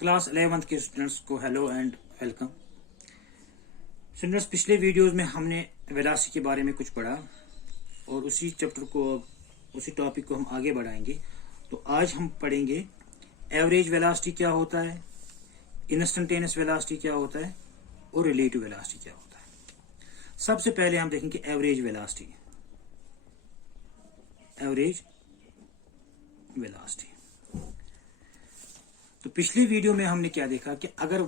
Class 11th के students को hello and welcome. Students, पिछले वीडियोस में हमने वेलोसिटी के बारे में कुछ पढ़ा और उसी टॉपिक को हम आगे बढ़ाएंगे। तो आज हम पढ़ेंगे एवरेज वेलोसिटी क्या होता है, इंस्टेंटेनियस वेलोसिटी क्या होता है और रिलेटिव वेलोसिटी क्या होता है। सबसे पहले हम देखेंगे एवरेज वेलोसिटी। तो पिछले वीडियो में हमने क्या देखा कि अगर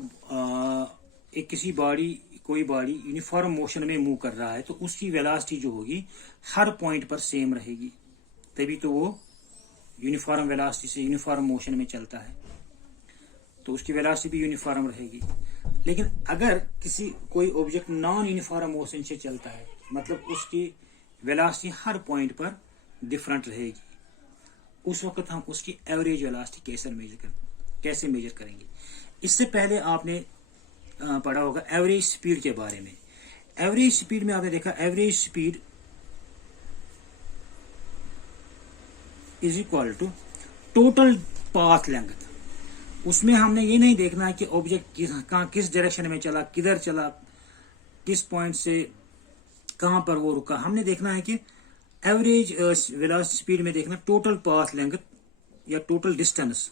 कोई बॉडी यूनिफॉर्म मोशन में मूव कर रहा है तो उसकी वेलोसिटी जो होगी हर पॉइंट पर सेम रहेगी, तभी तो वो यूनिफॉर्म वेलोसिटी से यूनिफॉर्म मोशन में चलता है, तो उसकी वेलोसिटी भी यूनिफॉर्म रहेगी। लेकिन अगर कोई ऑब्जेक्ट नॉन यूनिफॉर्म मोशन से चलता है, मतलब उसकी वेलोसिटी हर पॉइंट पर डिफरेंट रहेगी, उस वक्त हम उसकी एवरेज वेलोसिटी कैसे मेजर करेंगे। इससे पहले आपने पढ़ा होगा एवरेज स्पीड के बारे में। एवरेज स्पीड में आपने देखा average speed is equal to total path length. उसमें हमने ये नहीं देखना है कि ऑब्जेक्ट किस डायरेक्शन में चला, किधर चला, किस पॉइंट से कहां पर वो रुका। हमने देखना है कि एवरेज वेलोसिटी स्पीड में देखना टोटल पाथ लेंथ या total distance,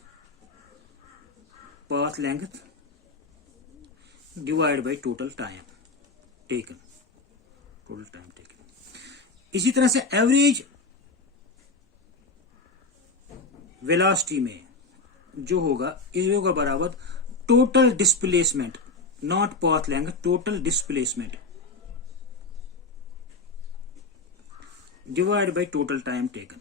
path length divide by total time taken. इसी तरह से एवरेज वेलोसिटी में जो होगा इस होगा बराबर total displacement, not path length, total displacement divide by total time taken.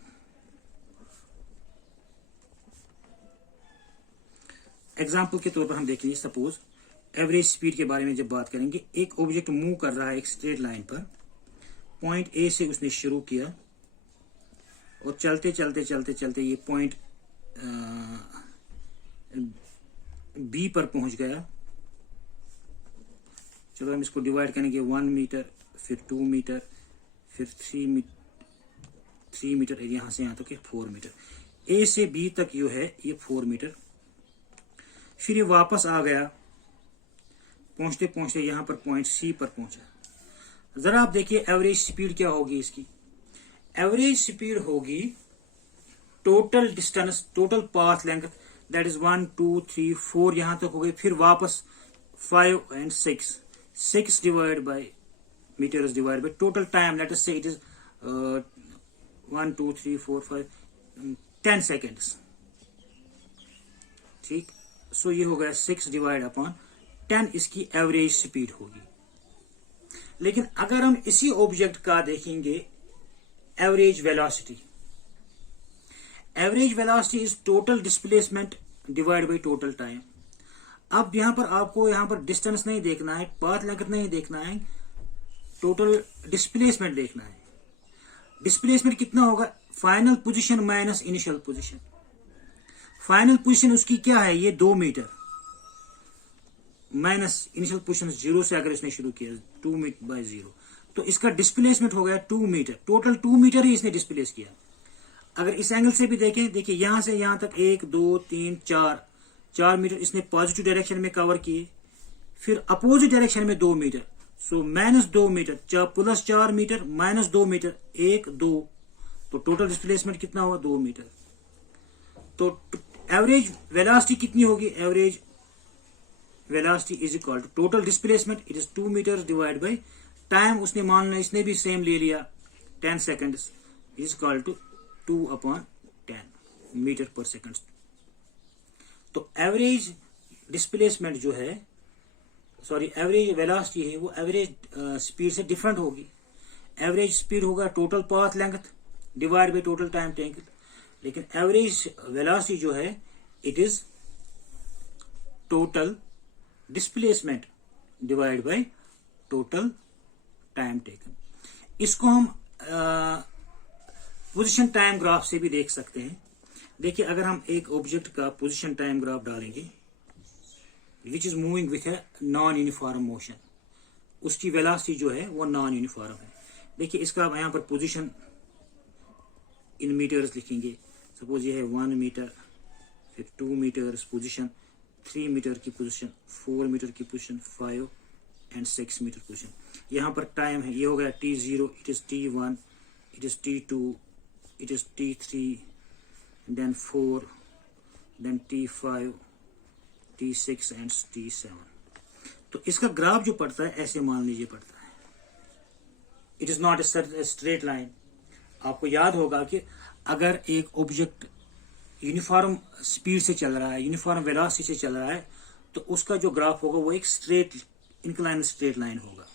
Example के तौर पर हम देखेंगे, सपोज एवरेज स्पीड के बारे में जब बात करेंगे, एक ऑब्जेक्ट मूव कर रहा है एक स्ट्रेट लाइन पर, पॉइंट ए से उसने शुरू किया और चलते चलते चलते चलते ये पॉइंट बी पर पहुंच गया। चलो हम इसको डिवाइड करेंगे 1 मीटर, फिर 2 मीटर, फिर 3 मीटर, यहां से यहां तक 4 मीटर। ए से बी तक जो है ये 4 मीटर। फिर ये वापस आ गया, पहुंचते पहुंचते यहां पर पॉइंट सी पर पहुंचा। जरा आप देखिए एवरेज स्पीड क्या होगी इसकी। एवरेज स्पीड होगी total distance, total path length, that is 1 2 3 4 यहां तक हो गई। फिर वापस 5 and 6 divide by metre divide by total time, let us say it is 1 2 3 4 5 10 seconds. ठीक, सो ये हो गया 6 डिवाइड अपॉन 10, इसकी एवरेज स्पीड होगी। लेकिन अगर हम इसी ऑब्जेक्ट का देखेंगे average velocity is total displacement divide by total time. अब यहां पर डिस्टेंस नहीं देखना है, पाथ लेंथ नहीं देखना है, टोटल डिस्प्लेसमेंट देखना है। डिस्प्लेसमेंट कितना होगा, final position minus initial position. Final position उसकी क्या है, ये 2 मीटर, माइनस इनिशियल पोजीशन 0 से अगर इसने शुरू किया 2 मीटर बाय 0, तो इसका डिस्प्लेसमेंट हो गया 2 मीटर। टोटल 2 मीटर ही इसने डिस्प्लेस किया। अगर इस एंगल से भी देखें, देखिए यहां से यहां तक 1 2 3 4 मीटर इसने पॉजिटिव डायरेक्शन में कवर किए, फिर अपोजिट डायरेक्शन में 2 metre, so minus 2 metre, plus 4 metre minus 2 metre, 1 2, तो टोटल डिस्प्लेसमेंट कितना हुआ, 2 मीटर। तो एवरेज वेलोसिटी कितनी होगी, average velocity is equal to total displacement, it is 2 metre divide by time. उसने मान लिया, इसने भी सेम ले लिया 10 seconds, is equal to 2 upon 10 metre per second. तो एवरेज डिस्प्लेसमेंट जो है, एवरेज वेलोसिटी है, वो एवरेज स्पीड से डिफरेंट होगी। एवरेज स्पीड होगा total path length divide by total time taken, लेकिन एवरेज वेलोसिटी जो है it is total displacement divide by total time taken. इसको हम पोजीशन टाइम ग्राफ से भी देख सकते हैं। देखिए, अगर हम एक ऑब्जेक्ट का पोजीशन टाइम ग्राफ डालेंगे which is moving with a non uniform motion, उसकी वेलोसिटी जो है वो नॉन यूनिफॉर्म है। देखिए, इसका यहां पर पोजीशन इन मीटर्स लिखेंगे। सपोज ये है 1 मीटर, फिर 2 मीटर्स पोजीशन, 3 मीटर की पोजीशन, 4 मीटर की पोजीशन, 5 एंड 6 मीटर पोजीशन। यहाँ पर टाइम है, ये हो गया T0, it is T1, it is T2, it is T3, then 4, then T5, T6 and T7। तो इसका ग्राफ जो पड़ता है ऐसे मान लीजिए पड़ता है। It is not a straight line. आपको याद होगा कि अगर एक ऑब्जेक्ट यूनिफॉर्म स्पीड से चल रहा है, यूनिफॉर्म वेलोसिटी से चल रहा है, तो उसका जो ग्राफ होगा वो एक स्ट्रेट इंक्लाइन स्ट्रेट लाइन होगा।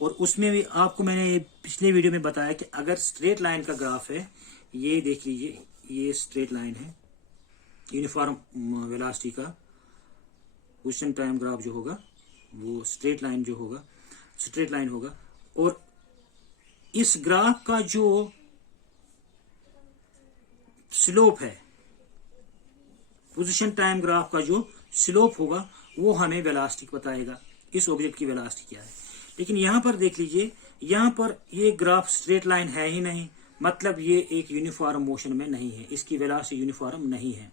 और उसमें भी आपको मैंने पिछले वीडियो में बताया कि अगर स्ट्रेट लाइन का ग्राफ है, ये देख लीजिए, ये स्ट्रेट लाइन है, यूनिफॉर्म वेलोसिटी का पोजीशन टाइम ग्राफ जो होगा वो स्ट्रेट लाइन जो होगा, स्ट्रेट लाइन होगा। और इस ग्राफ का जो स्लोप है, पोजीशन टाइम ग्राफ का जो स्लोप होगा वो हमें वेलोसिटी बताएगा, इस ऑब्जेक्ट की वेलोसिटी क्या है। लेकिन यहां पर देख लीजिए, यहां पर ये ग्राफ स्ट्रेट लाइन है ही नहीं, मतलब ये एक यूनिफॉर्म मोशन में नहीं है, इसकी वेलोसिटी यूनिफॉर्म नहीं है।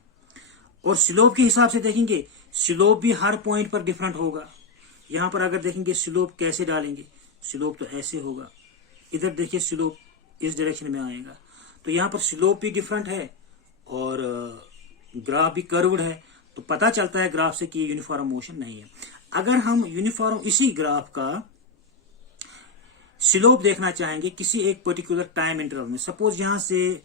और स्लोप के हिसाब से देखेंगे, स्लोप भी हर पॉइंट पर डिफरेंट होगा। यहां पर अगर देखेंगे स्लोप कैसे डालेंगे, स्लोप तो ऐसे होगा, इधर देखिए स्लोप इस डायरेक्शन में आएगा, तो यहां पर स्लोप भी डिफरेंट है और ग्राफ भी कर्व्ड है। तो पता चलता है ग्राफ से कि यूनिफॉर्म मोशन नहीं है। अगर हम यूनिफॉर्म इसी ग्राफ का स्लोप देखना चाहेंगे किसी एक पर्टिकुलर टाइम इंटरवल में, सपोज यहां से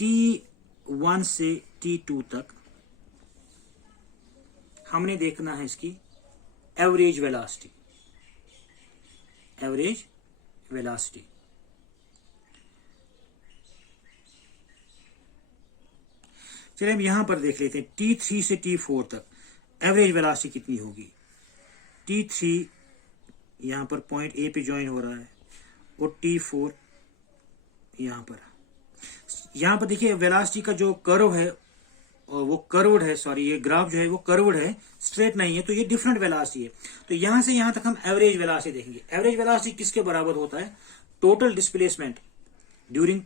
T1 से T2 तक हमने देखना है इसकी एवरेज वेलोसिटी, एवरेज वेलोसिटी। चलिए हम यहां पर देख लेते हैं T3 से T4 तक एवरेज वेलोसिटी कितनी होगी। T3 यहां पर पॉइंट ए पे ज्वाइन हो रहा है और T4 यहां पर देखिए वेलोसिटी का जो कर्व है और वो कर्व्ड है, सॉरी ये ग्राफ जो है वो कर्व्ड है, स्ट्रेट नहीं है, तो ये डिफरेंट वेलोसिटी है। तो यहां से यहां तक हम एवरेज वेलोसिटी देखेंगे। एवरेज वेलोसिटी किसके बराबर होता है, total displacement during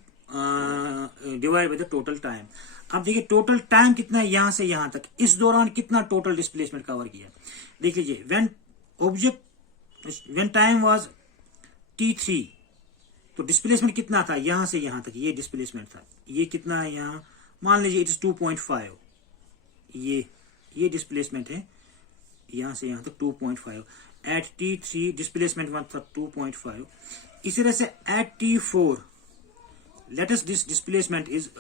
divide by the total time. अब देखिए टोटल टाइम कितना है यहां से यहां तक, इस दौरान कितना टोटल डिस्प्लेसमेंट कवर किया। देख लीजिए व्हेन टाइम वाज T3, तो डिस्प्लेसमेंट कितना था यहां से यहां तक, ये डिस्प्लेसमेंट था, ये कितना है यहां, मान लीजिए इट इज 2.5, ये डिस्प्लेसमेंट है यहां से यहां तक 2.5। एट T3 डिस्प्लेसमेंट वन था 2.5। इसी तरह से eight T4 latest displacement is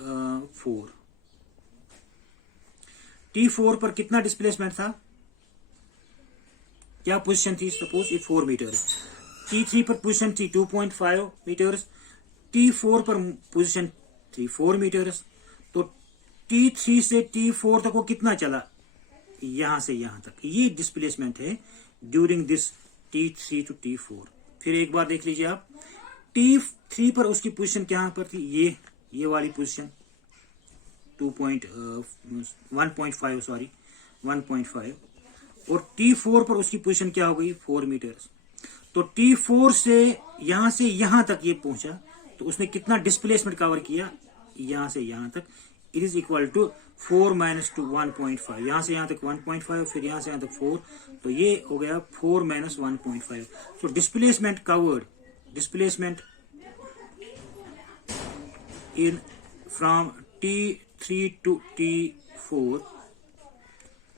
4। T4 पर कितना डिस्प्लेसमेंट था, क्या पोजीशन थी, सपोज ये 4 मीटर। T3 पर पोजीशन थी 2.5 मीटर्स, T4 पर पोजीशन थी 4 मीटर्स। तो T3 से T4 तक वो कितना चला, यहां से यहां तक, ये डिस्प्लेसमेंट है during this T3 to T4। फिर एक बार देख लीजिए आप, T3 पर उसकी पोजीशन क्या पर थी, ये वाली पोजीशन 1.5 और T4 पर उसकी पोजीशन क्या हो गई 4 मीटर्स। तो T4 से यहां तक ये पहुंचा, तो उसने कितना डिस्प्लेसमेंट कवर किया, यहां से यहां तक, it is equal to 4 minus to 1.5, यहां से यहां तक 1.5, फिर यहां से यहां तक 4, तो ये हो गया 4 माइनस 1.5। तो displacement covered, displacement in from T3 to T4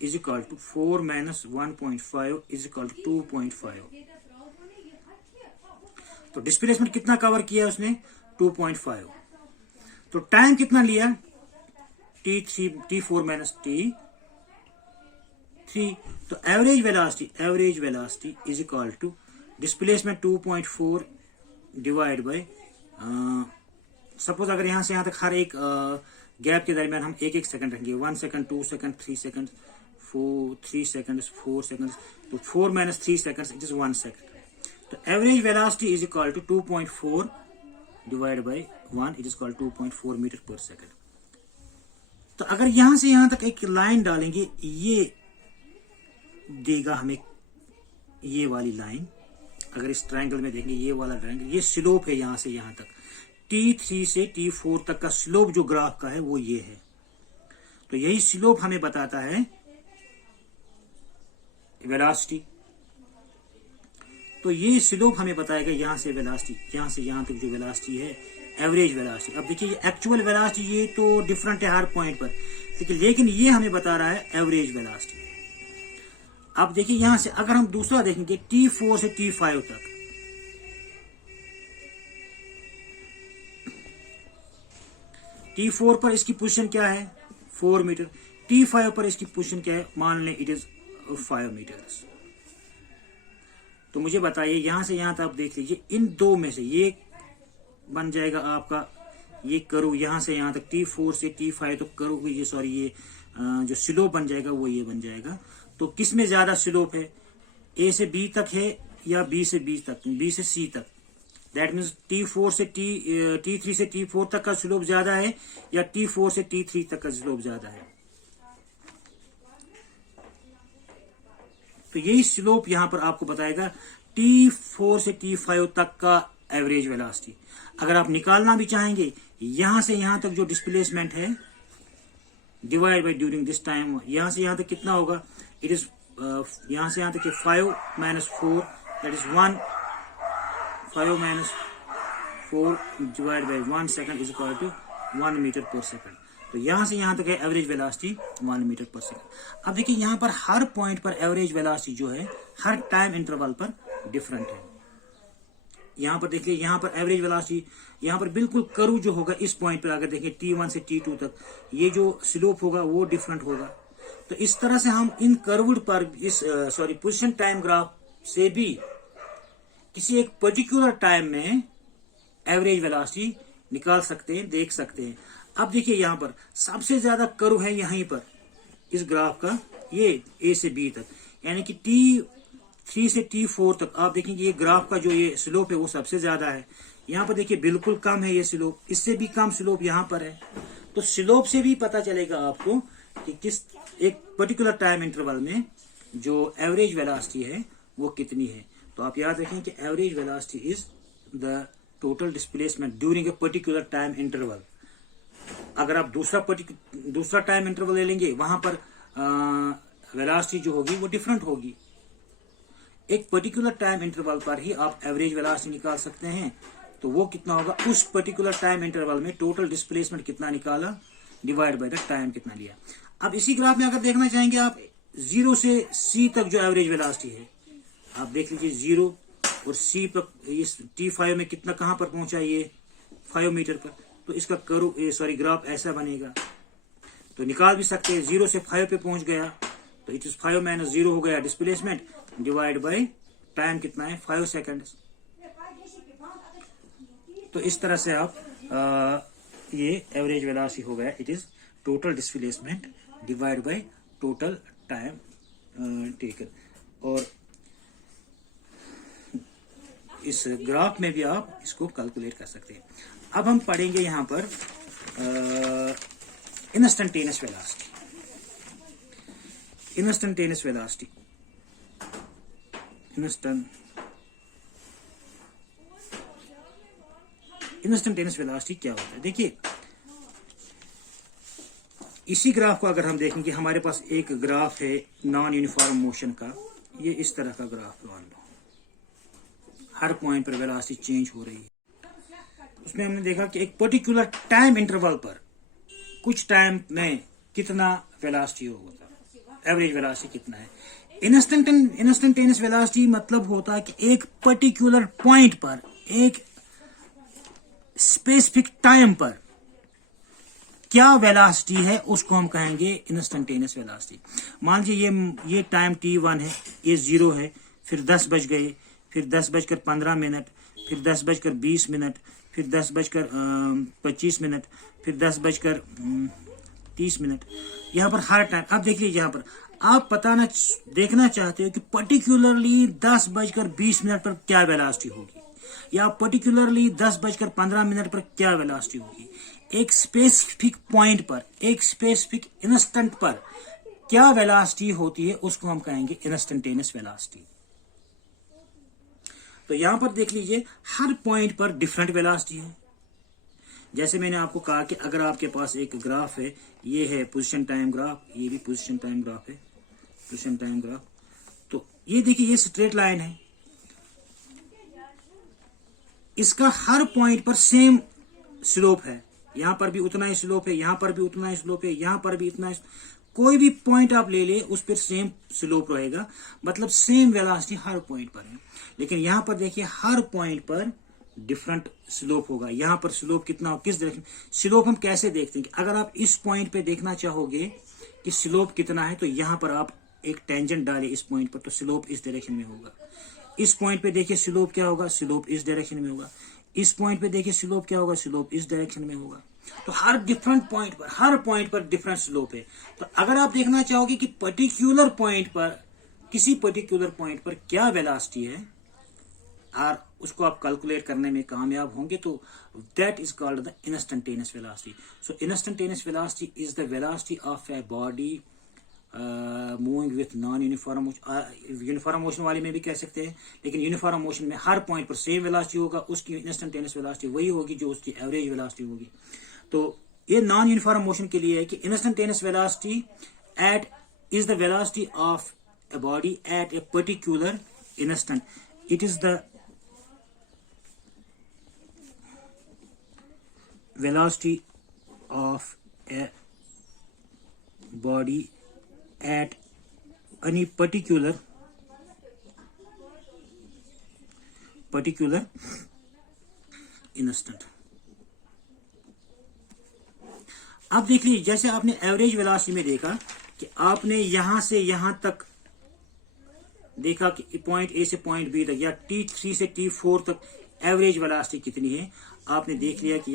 is equal to 4 minus 1.5 is equal to 2.5। तो डिस्प्लेसमेंट कितना कवर किया उसने, 2.5। तो टाइम कितना लिया, T4 माइनस T3। तो average velocity is equal to displacement 2.4 divide by, suppose अगर यहां से यहां तक हर एक गैप के दरमियान हम एक सेकंड रखेंगे, 1 second, 2 second, 3 second, 3 seconds, 4 seconds, तो 4 minus 3 seconds, it is 1 second। तो average velocity is equal to 2.4 divide by 1, it is equal 2.4 metre per second. तो अगर यहां से यहां तक एक लाइन डालेंगे, ये देगा हमें ये वाली लाइन। अगर इस ट्रायंगल में देखेंगे, ये वाला ट्रायंगल, ये स्लोप है यहां से यहां तक, T3 से T4 तक का स्लोप जो ग्राफ का है वो ये है। तो यही स्लोप हमें बताता है वेलोसिटी। तो ये स्लोप हमें बताएगा यहां से वेलोसिटी, यहां से यहां तक जो वेलोसिटी है, एवरेज वेलोसिटी। अब देखिए ये एक्चुअल वेलोसिटी ये तो डिफरेंट है हर पॉइंट पर, लेकिन ये हमें बता रहा है एवरेज वेलोसिटी। अब देखिए यहां से अगर हम दूसरा देखेंगे T4 से T5 तक, T4 पर इसकी पोजीशन क्या है 4 मीटर, T5 पर इसकी पोजीशन क्या है, मान लें इट इज 5 मीटर्स। तो मुझे बताइए यहां से यहां तक आप देख लीजिए, इन दो में से ये बन जाएगा आपका ये कर्व, यहां से यहां तक T4 से T5 तो कर्व ये सॉरी ये जो स्लोप बन जाएगा वो ये बन जाएगा। तो किस में ज्यादा स्लोप है, A से B तक है या B से B तक, B से C तक। दैट मीन्स T4 से T3 से T4 तक का स्लोप ज्यादा है या T4 से T3 तक का स्लोप ज्यादा है। तो यही स्लोप यहां पर आपको बताएगा T4 से T5 तक का एवरेज वेलोसिटी। अगर आप निकालना भी चाहेंगे यहां से यहां तक जो डिस्प्लेसमेंट है divide by during this time, यहां से यहां तक कितना होगा, इट इज यहां से यहां तक 5 minus 4 that is 1, 5 minus 4 divide by 1 second is equal to 1 metre per second. तो यहां से यहां तक है average velocity 1 metre per second. अब देखिए यहां पर हर पॉइंट पर एवरेज वेलोसिटी जो है हर टाइम इंटरवल पर डिफरेंट है। यहां पर देखिए यहां पर एवरेज वेलोसिटी यहां पर बिल्कुल कर्व जो होगा इस पॉइंट पर अगर देखिए T1 से T2 तक ये जो स्लोप होगा वो डिफरेंट होगा। तो इस तरह से हम इन कर्व्ड पर इस पोजीशन टाइम ग्राफ से भी किसी एक पर्टिकुलर टाइम में एवरेज वेलोसिटी निकाल सकते हैं, देख सकते हैं। अब देखिए यहां पर सबसे ज्यादा कर्व है यहीं पर इस ग्राफ का, ये A से B तक, यानी कि T3 से T4 तक आप देखेंगे ये ग्राफ का जो ये स्लोप है वो सबसे ज्यादा है। यहाँ पर देखिए बिल्कुल कम है ये स्लोप, इससे भी कम स्लोप यहाँ पर है। तो स्लोप से भी पता चलेगा आपको कि किस एक पर्टिकुलर टाइम इंटरवल में जो एवरेज वेलोसिटी है वो कितनी है। तो आप याद रखें कि average velocity is the total displacement during a particular time interval. अगर आप दूसरा टाइम इंटरवल ले लेंगे वहां पर वेलोसिटी जो होगी वो डिफरेंट होगी। एक पर्टिकुलर टाइम इंटरवल पर ही आप एवरेज वेलोसिटी निकाल सकते हैं। तो वो कितना होगा, उस पर्टिकुलर टाइम इंटरवल में टोटल डिस्प्लेसमेंट कितना निकाला डिवाइड बाय द टाइम कितना लिया। अब इसी ग्राफ में अगर देखना चाहेंगे आप 0 से C तक जो एवरेज वेलोसिटी है आप देख लीजिए 0 और C पर इस T5 में कितना कहां पर पहुंचा ये 5 मीटर पर। तो इसका ग्राफ ऐसा बनेगा। तो निकाल भी सकते हैं 0 से 5 पे पहुंच गया तो इट इज 5 माइनस 0 हो गया डिस्प्लेसमेंट डिवाइड बाय टाइम कितना है 5 सेकंड। तो इस तरह से आप ये एवरेज वेलोसिटी हो गया, it is total displacement divide by total time taken. और इस ग्राफ में भी आप इसको कैलकुलेट कर सकते हैं। अब हम पढ़ेंगे यहां पर instantaneous velocity. Instantaneous velocity instantaneous velocity क्या होता है। देखिए इसी ग्राफ को अगर हम देखेंगे, हमारे पास एक ग्राफ है नॉन यूनिफॉर्म मोशन का, ये इस तरह का ग्राफ मान लो, हर पॉइंट पर वेलोसिटी चेंज हो रही है। उसमें हमने देखा कि एक पर्टिकुलर टाइम इंटरवल पर कुछ टाइम में कितना वेलोसिटी होगा, एवरेज वेलोसिटी कितना है। इंस्टेंटेनियस वेलोसिटी मतलब होता है कि एक पर्टिकुलर पॉइंट पर एक स्पेसिफिक टाइम पर क्या वेलोसिटी है उसको हम कहेंगे इंस्टेंटेनियस वेलोसिटी। मान लीजिए ये टाइम T1 है, ये 0 है, फिर 10 बज गए, फिर 10:15, फिर 10:20, फिर 10:25, फिर 10:30। यहाँ पर हर टाइम आप देखिए, यहाँ पर आप देखना चाहते हो कि पर्टिकुलरली 10:20 पर क्या वेलोसिटी होगी या पर्टिकुलरली 10:15 पर क्या वेलोसिटी होगी। एक स्पेसिफिक पॉइंट पर, एक स्पेसिफिक इंस्टेंट पर क्या वेलोसिटी होती है उसको हम कहेंगे इंस्टेंटेनियस वेलोसिटी। तो यहां पर देख लीजिए हर पॉइंट पर डिफरेंट वेलोसिटी है। जैसे मैंने आपको कहा कि अगर आपके पास एक ग्राफ है, ये है पोजीशन टाइम ग्राफ, ये भी पोजीशन टाइम ग्राफ है, पोजीशन टाइम ग्राफ। तो ये देखिए ये स्ट्रेट लाइन है, इसका हर पॉइंट पर सेम स्लोप है, यहां पर भी उतना ही स्लोप है, यहां पर भी उतना ही स्लोप है, यहां पर भी इतना ही, कोई भी पॉइंट आप ले ले उस पर सेम स्लोप रहेगा, मतलब सेम वेलोसिटी हर पॉइंट पर है। लेकिन यहां पर देखिए हर पॉइंट पर डिफरेंट स्लोप होगा। यहां पर स्लोप कितना हो, किस डायरेक्शन, स्लोप हम कैसे देखते हैं कि अगर आप इस पॉइंट पे देखना चाहोगे कि स्लोप कितना है, तो यहां पर आप एक टेंजेंट डालें इस पॉइंट पर, तो स्लोप इस डायरेक्शन में होगा। इस पॉइंट पे देखिए स्लोप क्या होगा, स्लोप इस डायरेक्शन में होगा। इस पॉइंट पे देखिए स्लोप क्या होगा, स्लोप इस डायरेक्शन में होगा। तो हर डिफरेंट पॉइंट पर, हर पॉइंट पर डिफरेंट स्लोप है। तो अगर आप देखना चाहोगे कि पर्टिकुलर पॉइंट पर, किसी पर्टिकुलर पॉइंट पर क्या वेलोसिटी है और उसको आप कैलकुलेट करने में कामयाब होंगे, तो that is called the instantaneous velocity. So instantaneous velocity is the velocity of a body moving with non uniform, uniform motion वाले में भी कह सकते हैं, लेकिन यूनिफॉर्म मोशन में हर पॉइंट पर सेम वेलोसिटी होगा, उसकी इंस्टेंटेनियस वेलोसिटी वही होगी जो उसकी एवरेज वेलोसिटी होगी। तो ये नॉन यूनिफॉर्म मोशन के लिए है कि instantaneous velocity at is the velocity of a body at a particular instant. It is the velocity of a body at any particular instant। अब देख लीजिए, जैसे आपने एवरेज वेलोसिटी में देखा कि आपने यहां से यहां तक देखा कि पॉइंट ए से पॉइंट बी तक, या T3 से T4 तक एवरेज वेलोसिटी कितनी है, आपने देख लिया कि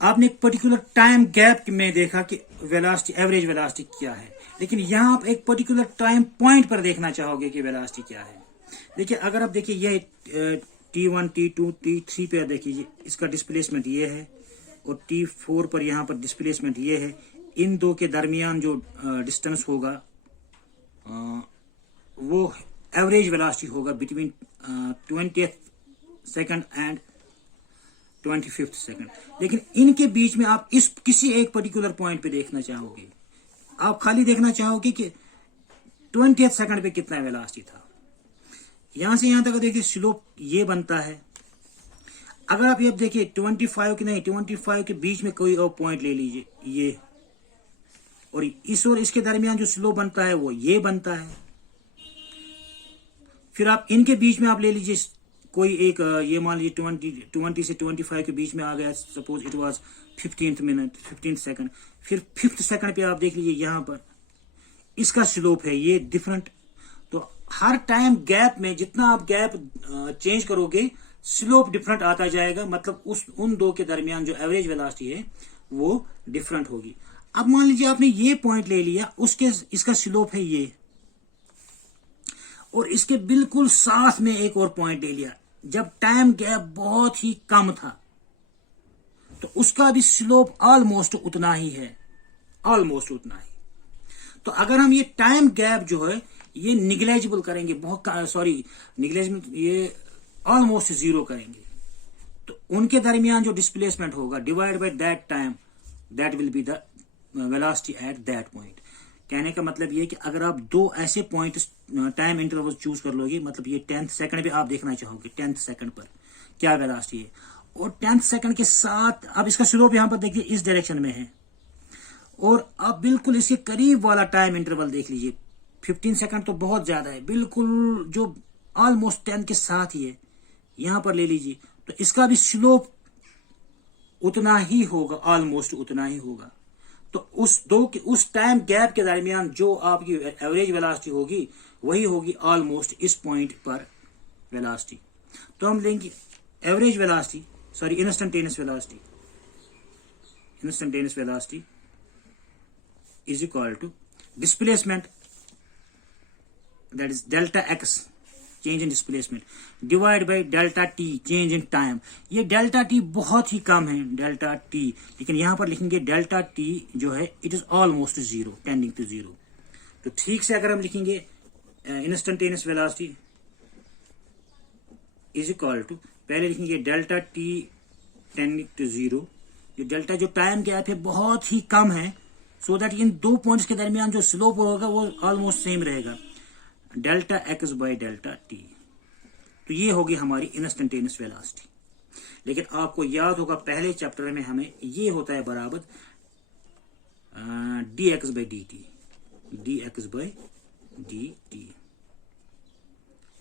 आपने एक पर्टिकुलर टाइम गैप में देखा कि वेलोसिटी, एवरेज वेलोसिटी क्या है। लेकिन यहां आप एक पर्टिकुलर टाइम पॉइंट पर देखना चाहोगे कि वेलोसिटी क्या है। देखिए अगर आप देखिए ये T1 T2 T3 पे देखिए, इसका डिस्प्लेसमेंट ये है, और T4 पर यहां पर डिस्प्लेसमेंट ये है। इन दो के दरमियान जो डिस्टेंस होगा वो एवरेज वेलोसिटी होगा between 20th second and 25th second. लेकिन इनके बीच में आप इस किसी एक पर्टिकुलर पॉइंट पे देखना चाहोगे, आप खाली देखना चाहोगे कि 20th सेकंड पे कितना वेलोसिटी था। यहां से यहां तक देखिए स्लोप ये बनता है। अगर आप ये देखिए 25 के नहीं, 25 के बीच में कोई और पॉइंट ले लीजिए, ये और इस और इसके दरमियान जो स्लोप बनता है वो ये बनता है। फिर आप इनके बीच में आप ले लीजिए कोई एक, ये मान लीजिए 20 से 25 के बीच में आ गया, suppose it was 15th second. फिर 5th सेकंड पे आप देख लीजिए यहां पर इसका स्लोप है ये डिफरेंट। तो हर टाइम गैप में जितना आप गैप चेंज करोगे स्लोप डिफरेंट आता जाएगा, मतलब उन दो के दरमियान जो एवरेज वेलोसिटी है वो डिफरेंट होगी। अब मान लीजिए आपने ये पॉइंट ले लिया, उसके इसका स्लोप है ये, और इसके बिल्कुल साथ में एक और पॉइंट ले लिया जब टाइम गैप बहुत ही कम था, तो उसका भी स्लोप ऑलमोस्ट उतना ही है, ऑलमोस्ट उतना ही। तो अगर हम ये टाइम गैप जो है ये निग्लेजिबल करेंगे, निग्लेजिबल, ये ऑलमोस्ट जीरो करेंगे, तो उनके दरमियान जो डिस्प्लेसमेंट होगा divide by that time, that will be the velocity at that point. कहने का मतलब ये कि अगर आप दो ऐसे पॉइंट टाइम इंटरवल चूज कर लोगे, मतलब ये 10th सेकंड पे आप देखना चाहोगे 10th सेकंड पर क्या वेलोसिटी है, और 10th सेकंड के साथ अब इसका स्लोप यहां पर देखिए इस डायरेक्शन में है, और आप बिल्कुल इसके करीब वाला टाइम इंटरवल देख लीजिए, 15 सेकंड तो बहुत ज्यादा है, बिल्कुल जो ऑलमोस्ट 10 के साथ ही है, यहां पर ले लीजिए, तो इसका भी स्लोप उतना ही होगा, ऑलमोस्ट उतना ही होगा। तो उस टाइम गैप के दरमियान जो आपकी एवरेज वेलोसिटी होगी वही होगी ऑलमोस्ट इस पॉइंट पर वेलोसिटी। तो हम लेंगे average velocity, sorry instantaneous velocity is equal to displacement, that is delta X, change in displacement, divide by delta T, change in time. ये डेल्टा टी बहुत ही कम है, डेल्टा टी, लेकिन यहां पर लिखेंगे डेल्टा टी जो है it is almost zero, tending to zero. तो ठीक से अगर हम लिखेंगे instantaneous velocity, is equal to, पहले लिखेंगे डेल्टा टी टेंडिंग टू 0, ये डेल्टा जो टाइम गैप है बहुत ही कम है, सो दैट इन दो पॉइंट्स के दरमियान जो स्लोप होगा वो ऑलमोस्ट सेम रहेगा, delta x by delta T. तो ये होगी हमारी इंस्टेंटेनियस वेलोसिटी। लेकिन आपको याद होगा पहले चैप्टर में हमें ये होता है बराबर d x by d t, d x by d t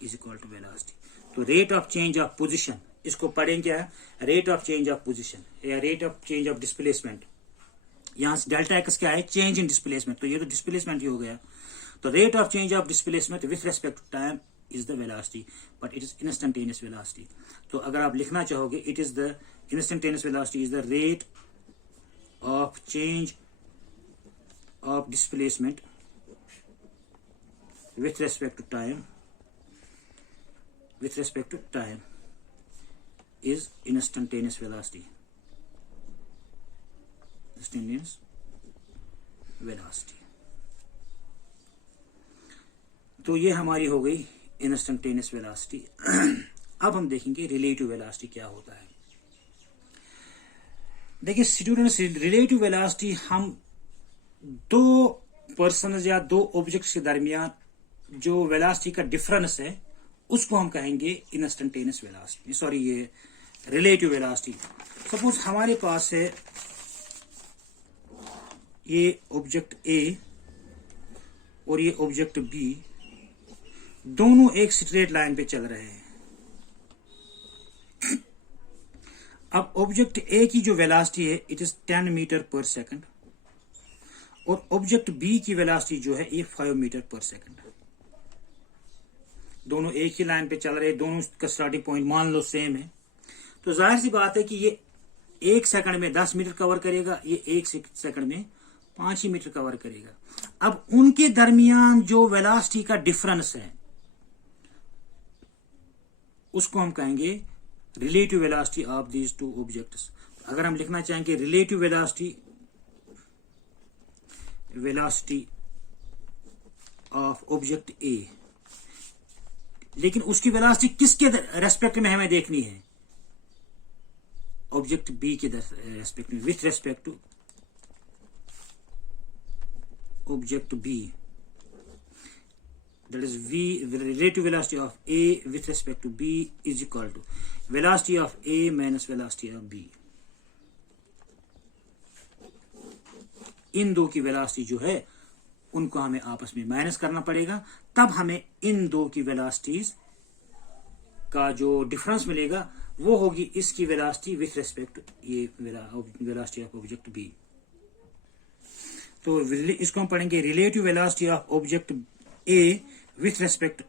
is equal to velocity. तो rate of change of position, इसको पढ़ेंगे क्या, rate of change of position या rate of change of displacement. यहां से डेल्टा एक्स क्या है, change in displacement, तो ये तो डिस्प्लेसमेंट ही हो गया। तो rate of change of displacement with respect to time is the velocity, but it is instantaneous velocity. तो अगर आप लिखना चाहोगे, it is the instantaneous velocity is the rate of change of displacement with respect to time is instantaneous velocity, तो ये हमारी हो गई इंस्टेंटेनियस वेलोसिटी। अब हम देखेंगे रिलेटिव वेलोसिटी क्या होता है। देखिए स्टूडेंट्स, रिलेटिव वेलोसिटी हम दो पर्सन या दो ऑब्जेक्ट्स के दरमियान जो वेलोसिटी का डिफरेंस है उसको हम कहेंगे इंस्टेंटेनियस वेलोसिटी, सॉरी ये रिलेटिव वेलोसिटी। सपोज हमारे पास है ये ऑब्जेक्ट ए और ये ऑब्जेक्ट बी, दोनों एक स्ट्रेट लाइन पे चल रहे हैं। अब ऑब्जेक्ट ए की जो वेलोसिटी है it is 10 metre per second और ऑब्जेक्ट बी की वेलोसिटी जो है ये 5 मीटर पर सेकंड। दोनों एक ही लाइन पे चल रहे हैं, दोनों का स्टार्टिंग पॉइंट मान लो सेम है, तो जाहिर सी बात है कि ये 1 सेकंड में 10 मीटर कवर करेगा, ये 1 सेकंड में 5 ही मीटर कवर करेगा। अब उनके दरमियान जो वेलोसिटी का डिफरेंस है उसको हम कहेंगे relative velocity of these two objects. अगर हम लिखना चाहेंगे relative velocity of object A, लेकिन उसकी वेलोसिटी किसके रेस्पेक्ट में हमें देखनी है, ऑब्जेक्ट बी के रेस्पेक्ट में, with respect to object B, that is v, the relative velocity of a with respect to b is equal to velocity of a minus velocity of b। इन दो की velocity जो है उनको हमें आपस में माइनस करना पड़ेगा, तब हमें इन दो की वेलोसिटीज का जो डिफरेंस मिलेगा वो होगी इसकी वेलोसिटी विथ रेस्पेक्ट ये वेलोसिटी ऑफ ऑब्जेक्ट बी। तो इसको हम पढ़ेंगे relative velocity of object A with respect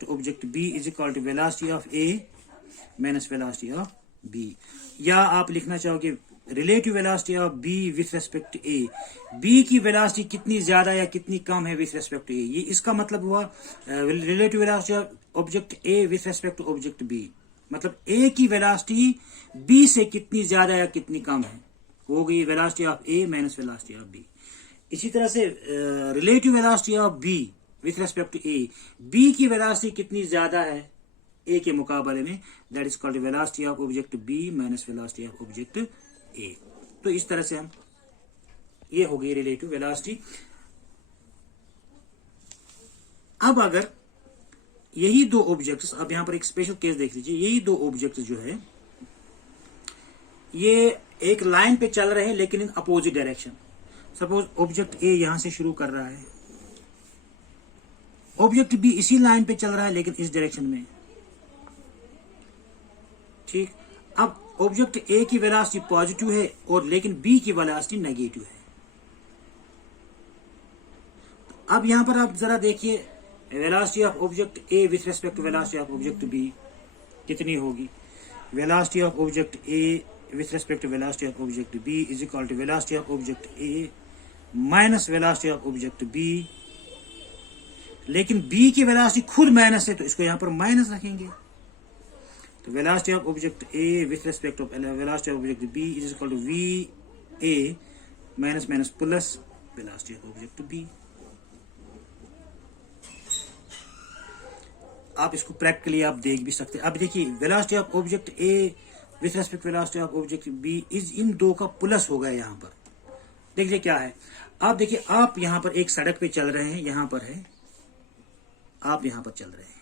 to object B is equal to velocity of A minus velocity of B। या आप लिखना चाहोगे relative velocity of B with respect to A, B की velocity कितनी ज्यादा या कितनी कम है with respect to A, ये इसका मतलब हुआ relative velocity of object A with respect to object B, मतलब A की वेलोसिटी B से कितनी ज्यादा या कितनी कम है, हो गई velocity of A minus velocity of B। इसी तरह से relative velocity of B with respect to A, B की वेलोसिटी कितनी ज्यादा है ए के मुकाबले में, that is called velocity of object B minus velocity of object A. तो इस तरह से हम, ये हो गई रिलेटिव वेलोसिटी। अब अगर यही दो ऑब्जेक्ट्स, अब यहां पर एक स्पेशल केस देख लीजिए, यही दो ऑब्जेक्ट्स जो है ये एक लाइन पे चल रहे हैं लेकिन in opposite direction. Suppose object A यहां से शुरू कर रहा है, ऑब्जेक्ट बी इसी लाइन पे चल रहा है लेकिन इस डायरेक्शन में, ठीक। अब ऑब्जेक्ट ए की वेलोसिटी पॉजिटिव है और लेकिन बी की वेलोसिटी नेगेटिव है। अब यहां पर आप जरा देखिए velocity of object A with respect to velocity of object B कितनी होगी। Velocity of object A with respect to velocity of object B is equal to velocity of object A minus velocity of object B, लेकिन B की velocity खुद minus है तो इसको यहां पर माइनस रखेंगे। तो velocity of object A with respect of velocity of object B is equal to VA minus minus plus velocity of object B। आप इसको प्रैक्टिकली आप देख भी सकते हैं। अब देखिए velocity of object A with respect velocity of object B is, इन दो का प्लस हो गया यहाँ पर। देखिए क्या है, आप देखिए आप यहाँ पर एक सड़क पे चल रहे हैं, यहाँ पर है, आप यहाँ पर चल रहे हैं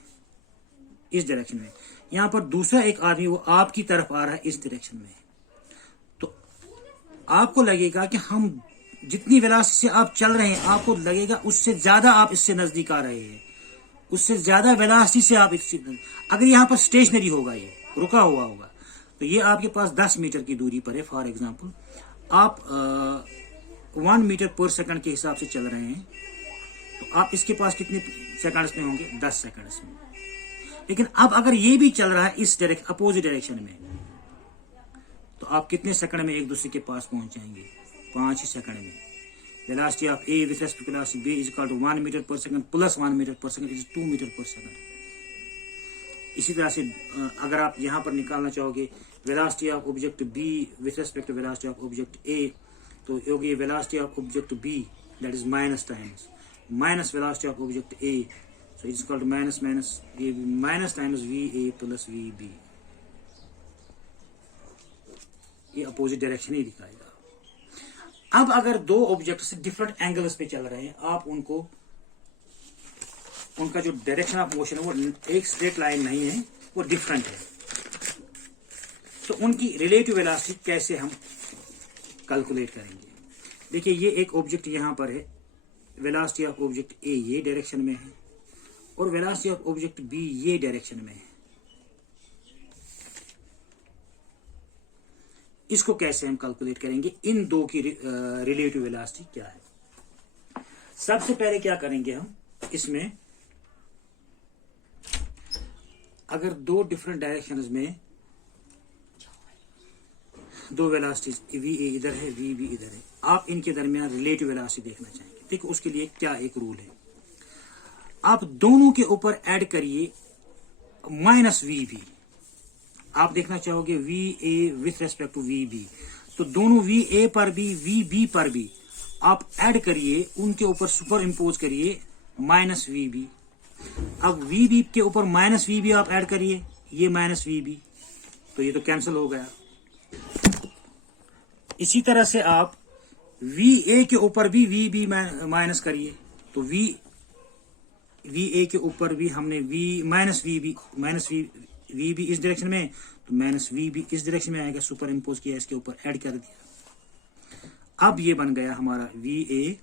इस डायरेक्शन में, यहाँ पर दूसरा एक आदमी वो आपकी तरफ आ रहा है इस डायरेक्शन में। तो आपको लगेगा कि हम जितनी वेलोसिटी से आप चल रहे हैं, आपको लगेगा उससे ज्यादा आप इससे नजदीक आ रहे हैं, उससे ज्यादा वेलोसिटी से आप इससे, अगर यहाँ पर स्टेशनरी होगा, ये रुका हुआ होगा, तो ये आपके पास 10 मीटर की दूरी पर है फॉर एग्जाम्पल, आप 1 मीटर पर सेकंड के हिसाब से चल रहे हैं, तो आप इसके पास कितने सेकंड्स में होंगे? 10 सेकंड्स में। लेकिन अब अगर ये भी चल रहा है इस अपोजिट डायरेक्शन में, तो आप कितने सेकंड में एक दूसरे के पास पहुंच जाएंगे? 5 ही सेकंड में। Velocity of A with respect to velocity B is equal to 1 metre per second plus 1 metre per second is 2 metre per second. इसी तरह से अगर आप यहां पर निकालना चाहोगे velocity of object B with respect to velocity of object A, तो होगी velocity of object B that is minus times minus velocity of object A, so it's equal to minus minus ये minus times V A plus V B. ये opposite direction ही दिखाएगा। अब अगर दो objects different angles पे चल रहे हैं, आप उनका जो डायरेक्शन ऑफ मोशन है वो एक स्ट्रेट लाइन नहीं है, वो डिफरेंट है, तो उनकी रिलेटिव वेलोसिटी कैसे हम कैलकुलेट करेंगे? देखिए ये एक ऑब्जेक्ट यहां पर है, वेलोसिटी ऑफ ऑब्जेक्ट ए ये डायरेक्शन में है और वेलोसिटी ऑफ ऑब्जेक्ट बी ये डायरेक्शन में है। इसको कैसे हम कैलकुलेट करेंगे? इन दो की रिलेटिव वेलोसिटी क्या है? सबसे पहले क्या करेंगे हम, इसमें अगर दो डिफरेंट डायरेक्शंस में दो वेलोसिटीज वी ए इधर है वी बी इधर है, आप इनके दरमियान रिलेटिव वेलोसिटी देखना चाहेंगे। देखो उसके लिए क्या एक रूल है, आप दोनों के ऊपर ऐड करिए माइनस वी बी। आप देखना चाहोगे V A with respect to V B, तो दोनों वी ए पर भी वी बी पर भी आप ऐड करिए, उनके ऊपर सुपर इम्पोज करिए माइनस वी बी। अब वी बी के ऊपर माइनस वी बी आप ऐड करिए, ये माइनस वी बी, तो ये तो कैंसिल हो गया। इसी तरह से आप वी ए के ऊपर भी वी बी माइनस करिए, तो वी ए के ऊपर भी हमने वी माइनस वी बी इस डायरेक्शन में, तो माइनस वी बी इस डायरेक्शन में आएगा, सुपर इम्पोज किया, इसके ऊपर ऐड कर दिया। अब ये बन गया हमारा वी ए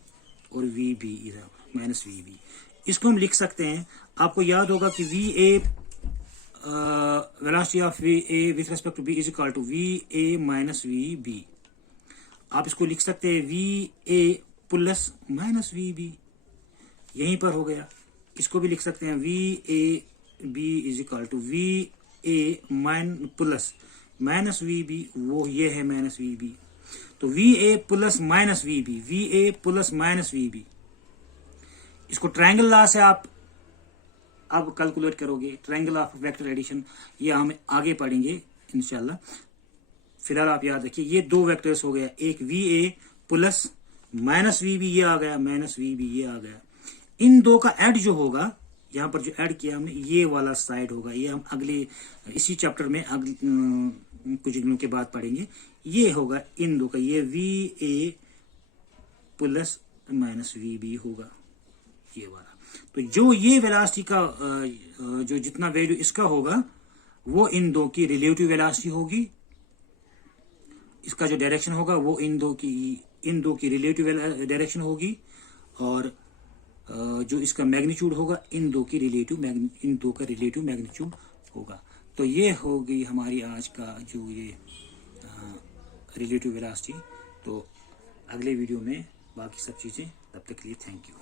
और वी बी इधर माइनस वी बी। इसको हम लिख सकते हैं, आपको याद होगा कि V A velocity of V A with respect to B is equal to V A minus V B. आप इसको लिख सकते हैं V A plus minus V B, यहीं पर हो गया। इसको भी लिख सकते हैं V A B is equal to V A plus minus V B, वो ये है माइनस वी बी, तो V A plus minus V B, V A plus minus V B. इसको ट्रायंगल लॉ से आप अब कैलकुलेट करोगे, ट्रायंगल ऑफ वेक्टर एडिशन, ये हम आगे पढ़ेंगे इंशाल्लाह। फिलहाल आप याद रखिए ये दो वेक्टर्स हो गया, एक V A plus minus V B, ये आ गया माइनस वी बी, ये आ गया। इन दो का ऐड जो होगा, यहाँ पर जो ऐड किया हमने, ये वाला साइड होगा, ये हम अगले इसी चैप्टर में कुछ दिनों के बाद पढ़ेंगे। ये होगा इन दो का, ये V A plus minus V B होगा ये वाला। तो जो ये वेलोसिटी का जो जितना वैल्यू इसका होगा, वो इन दो की रिलेटिव वेलोसिटी होगी। इसका जो डायरेक्शन होगा वो इन दो की रिलेटिव डायरेक्शन होगी, और जो इसका मैग्नीट्यूड होगा इन दो का रिलेटिव मैग्नीट्यूड होगा। तो ये होगी हमारी आज का जो ये रिलेटिव वेलोसिटी। तो अगले वीडियो में बाकी सब चीजें, तब तक के लिए थैंक यू।